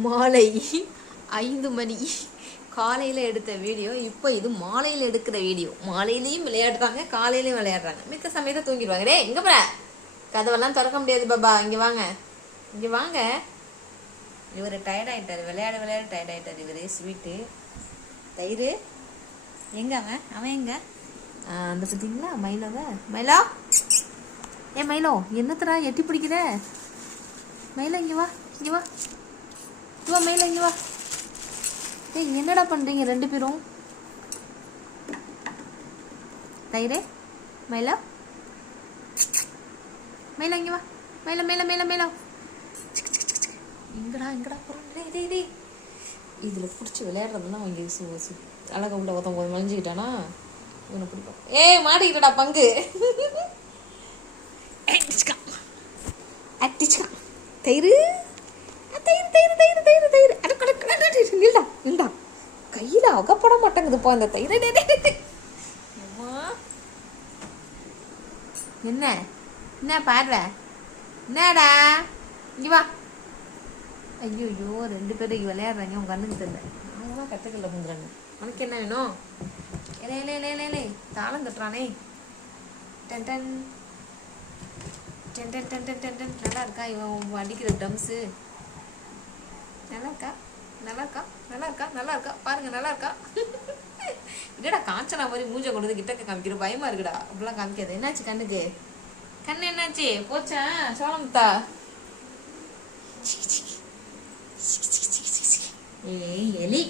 மாலை 5 மணி காலையில் எடுத்த வீடியோ. இப்போ இது மாலையில் எடுக்கிற வீடியோ. மாலையிலையும் விளையாடுறாங்க, காலையிலையும் விளையாடுறாங்க, மித்த சமயத்தை தூங்கிடுவாங்க. டே எங்க போற? கதவெல்லாம் திறக்க முடியாது பாபா, இங்க வாங்க, இங்க வாங்க. இவர் டயர்ட் ஆயிட்டாரு, விளையாட விளையாட டயர்ட் ஆயிட்டாரு இவரு. ஸ்வீட்டு தயிர் எங்க அவன் அவன் எங்க? அந்த பார்த்தீங்களா மயிலோவை? மயிலோ, ஏ மயிலோ, என்னத்தரா எட்டி பிடிக்கிற? மயிலோ இங்க வா, இங்க வா, இங்க வா மயிலோ, இங்க வா. ஏய் என்னடா பண்றீங்க ரெண்டு பேரும்? தயிரே, மயிலோ, மயிலோ இங்க வா, மயிலோ மயிலோ மயிலோ மயிலோ. எங்கடா எங்கடா போறோம்? டேய் டேய், இதுல பிடிச்சி விளையாடுறதுலாம் அவங்க அழகா உள்ள ஒருத்தவங்க மலைஞ்சுக்கிட்டானா இவனை பிடிக்கும். ஏய் மாட்டிக்கிட்டடா பங்கு. தயிர் தயிர் தயிர் தயிர் தயிர் தயிர் அடக்கடா நில்டா, கையில அகப்பட மாட்டேங்குதுப்பா அந்த தயிர். என்ன என்ன பாடுற? என்னடா இங்க வா. ஐயோ ஐயோ, ரெண்டு பேரும் இங்கே விளையாடுறாங்க, உங்க கண்ணுக்கு தெரியல. அவங்க தான் கற்றுக்கல முங்குறாங்க. உனக்கு என்ன வேணும்? இலே இலே இலே இலே தாளம் தட்டுறானே. டன் டன் டன் டன் டன் டன் டன் டன். நல்லா இருக்கா இவன் அடிக்கிற ட்ரம்ஸு? நல்லா இருக்கா, நல்லா இருக்கா, நல்லா இருக்கா, நல்லா இருக்கா, பாருங்க நல்லா இருக்கா. இல்லடா காஞ்சனா மாதிரி மூஞ்ச கொண்டு கிட்டக்க காமிக்கிற, பயமா இருக்குடா. அப்படிலாம் காமிக்காது. என்னாச்சு கண்ணுக்கு? கண்ணு என்னாச்சு? போச்சா சோளமுத்தா? ஏய் எலி.